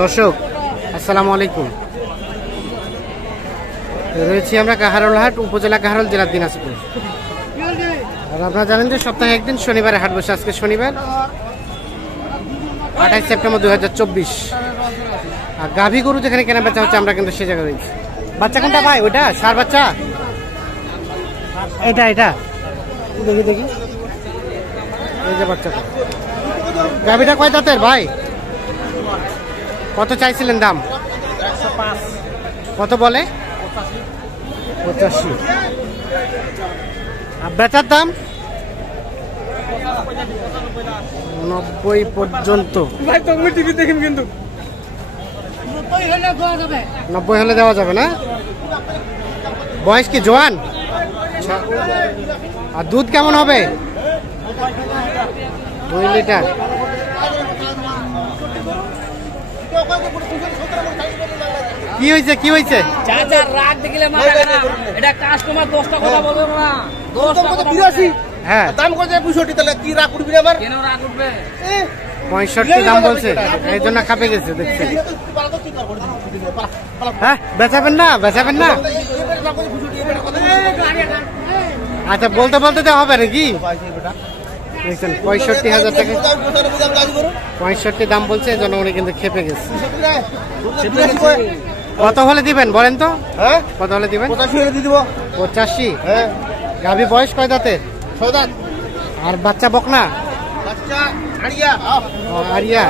দর্শক আসসালামু আলাইকুম। রয়েছি আমরা কাহারোলহাট, উপজেলা কাহারোল, জেলা দিনাজপুর। আর আপনারা জানেন যে সপ্তাহে একদিন শনিবারে হাট বসে। আজকে শনিবার 28 সেপ্টেম্বর 2024। আর গাভী গরু যেখানে কেনা বেচা হচ্ছে আমরা কিন্তু সে জায়গায় রয়েছি। বাচ্চা কোনটা ভাই? ওইটা ষাঁড় বাচ্চা, এটা দেখি দেখি, এই যে বাচ্চাটা। গাভীটা কয় দাঁতের ভাই? কত চাইছিলেন দাম? 105। কত বলে? 85। আর বেচার দাম 90 পর্যন্ত। ভাই তুমি টিভি দেখেন কিন্তু 90 হলে দেওয়া যাবে না? বয়স কি জোয়ান? আর দুধ কেমন হবে? 2 লিটার। কি হয়েছে কি হয়েছে? চাচা রাগ দেখিলে মাথা খারাপ। এটা কাস্টমার 10টা কথা বলবো না। 10টা কথা 82। হ্যাঁ, দাম কত? 65। তাহলে কি রাগ উঠবি আমার? কেন রাগ উঠবে? 65 দাম বলছে, এই জন্য খাপে গেছে দেখছি। হ্যাঁ, বেচাবেন না? আচ্ছা, বলতে বলতে তো হবে নাকি? দেখছেন 65,000 টাকা 65 দাম বলছে, এই জন্য উনি কিন্তু খেপে গেছে। কত হলে দিবেন বলেন তো? হ্যাঁ, কত হলে দিবেন? 85 দিয়ে দিব। 85। হ্যাঁ, গাভী বয়স কয় দাঁতের? 6 দাঁত। আর বাচ্চা বকনা? বাচ্চা আড়িয়া। আরিয়া।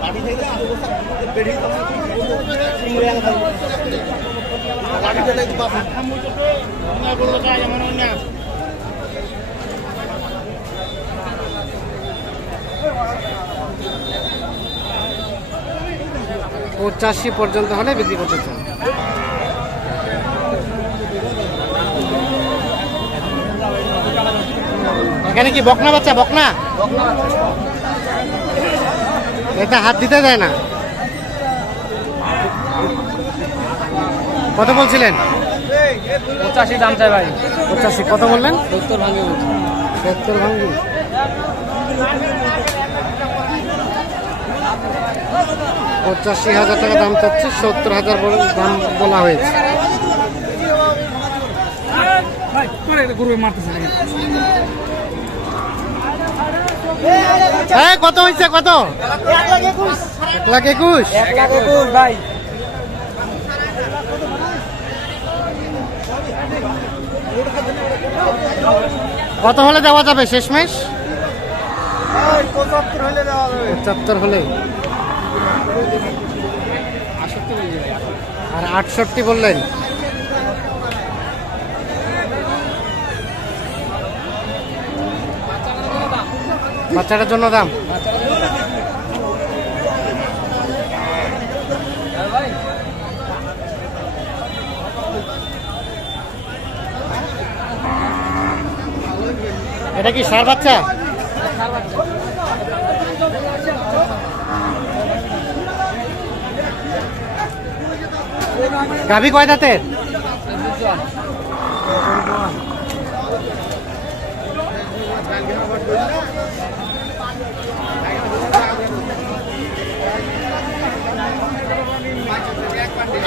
বাড়ি থেকে বেড়ি সিংড়াং খাই। বাড়ি থেকে বাপ না বললো কাজ এমন না। 85 পর্যন্ত হলে বিক্রি করতে চান। এখানে কি বকনা বাচ্চা? বকনা এটা হাত দিতে দেয় না। কত বলছিলেন? 85 দাম চাই ভাই। 85। কত বললেন? 70 ভাঙে বলছি। 70 ভাঙ্গি। 85,000 টাকা দাম চাচ্ছে, 70,000 দাম বলা হয়েছে। ভাই করে গরু মারতেছে নাকি? হ্যাঁ, কত হয়েছে? কত? 1,21,000। 1,21,000। 1,21,000 ভাই। কত হলে দেওয়া যাবে শেষমেশ? 75 হলে দেওয়া যাবে। 75 হলে। আর 68 বললেন? বাচ্চাটার জন্য দাম? এটা কি ষাঁড় বাচ্চা? গাভী কয় দাঁতের?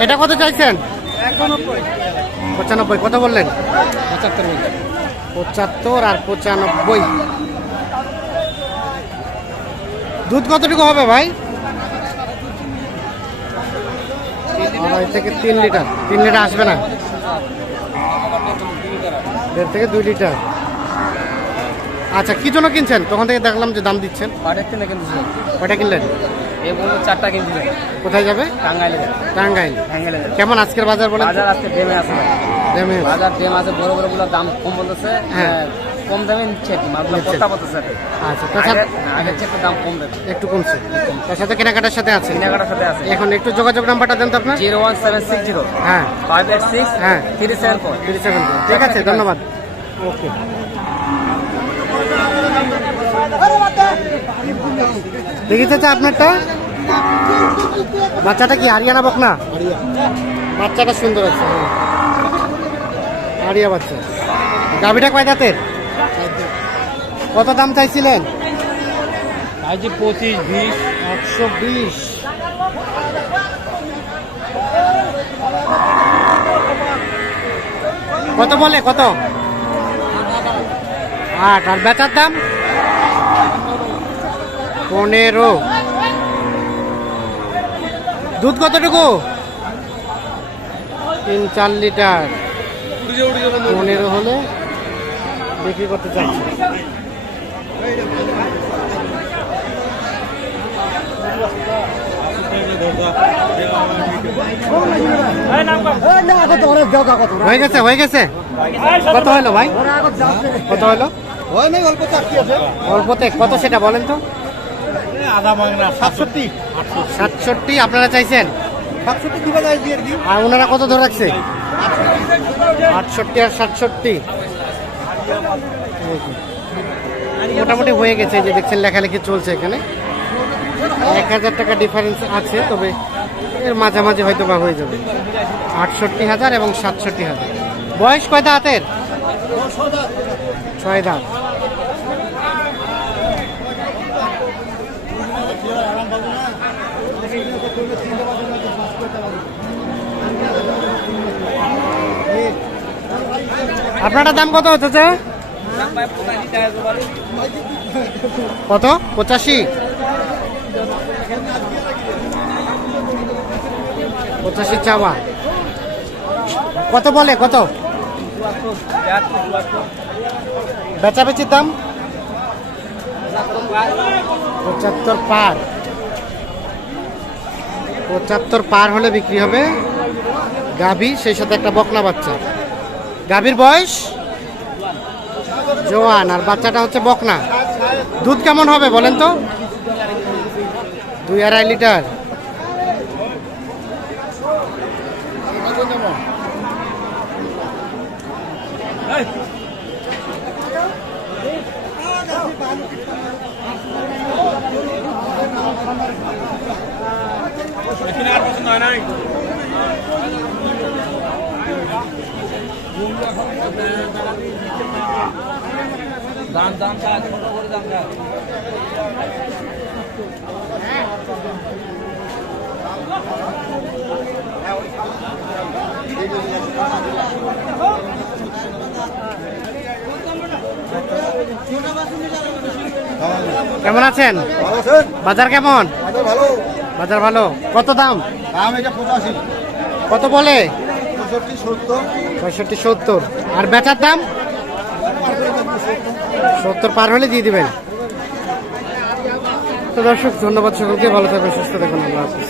এটা কত চাইছেন? 95। কত বললেন? 75 আর 95। দুধ কতটুকু হবে ভাই? 2.5 থেকে 3 লিটার। 3 লিটার আসবে না? 1.5 থেকে 2 লিটার। আচ্ছা, কি জন্য কিনছেন? তখন থেকে দেখলাম যে দাম দিচ্ছেন। কয়টা কিনলেন? এই বলবো 4টা কিনছি। কোথায় যাবে? টাঙ্গাইলে। টাঙ্গাইল। টাঙ্গাইলে। কেমন আজকের বাজার বলেন? বাজার আজকে ডেমে আছে ভাই। ড্যামে? বাজার ডেম আছে, বড় বড় গুলো দাম কম বলতেছে। হ্যাঁ। কম দামে নিচ্ছে কি মালগুলো নিচ্ছে। পড়তা পড়তেছে। আচ্ছা, তার সাথে আগের চেয়ে দাম কম দেবে। একটু কমছে। তার সাথে কেনাকাটার সাথে আছে। কেনাকাটার সাথে আছে। এখন একটু যোগাযোগ নাম্বারটা দেন তো আপনার। 01760 হ্যাঁ 586 হ্যাঁ 374। 37। ঠিক আছে, ধন্যবাদ। ওকে। দেখি চাচা আপনারটা। বাচ্চাটা কি হারিয়ানা বকনা? বাচ্চাটা সুন্দর আছে, হারিয়া বাচ্চা। গাভীটা কয় দাঁতের? কত দাম চাইছিলেন? আজ 25-20 120। কত বলে কত? 8। আর বেচার দাম 15। দুধ কতটুকু? 3-4 লিটার। 15 হলে বিক্রি করতে চাচ্ছি। হয়ে গেছে হয়ে গেছে। কত হলো ভাই? কত হলো? হয় নাই, অল্প চাকরি আছে। অল্পতে কত সেটা বলেন তো? আধা মাংনা 67। 67 আপনারা চাইছেন? 67 দিবা গাই দিয়ে কি? আর ওনারা কত ধরে রাখছে? 68 আর 67। মোটামুটি হয়ে গেছে, যে দেখছেন লেখালেখি চলছে এখানে। 1000 টাকা ডিফারেন্স আছে, তবে এর মাঝামাঝি হয়তো বা হয়ে যাবে। 68,000 এবং 67,000। বয়স কয় দাঁতের? 6 দাঁত। আপনারটা দাম কত হচ্ছে? কত? 85? 85 চাওয়া। কত বলে কত? বেচাবেচির দাম 75 পার। 75 পার হলে বিক্রি হবে। গাভী, সেই সাথে একটা বকনা বাচ্চা। গাভীর বয়স জোয়ান, আর বাচ্চাটা হচ্ছে বকনা। দুধ কেমন হবে বলেন তো? 2-2.5 লিটার। দাম দাম কাজ ছোট করে দাম কাজ। কেমন আছেন? ভালো আছেন? বাজার কেমন? ভালো। বাজার ভালো। কত দাম? দাম এটা 85। কত বলে? 65, 70। 65, 70। আর বেচার দাম 70 পার হলে দিয়ে দিবেন। তো দর্শক, ধন্যবাদ সকলকে। ভালো থাকবেন, সুস্থ থাকুন। আল্লাহ হাফেজ।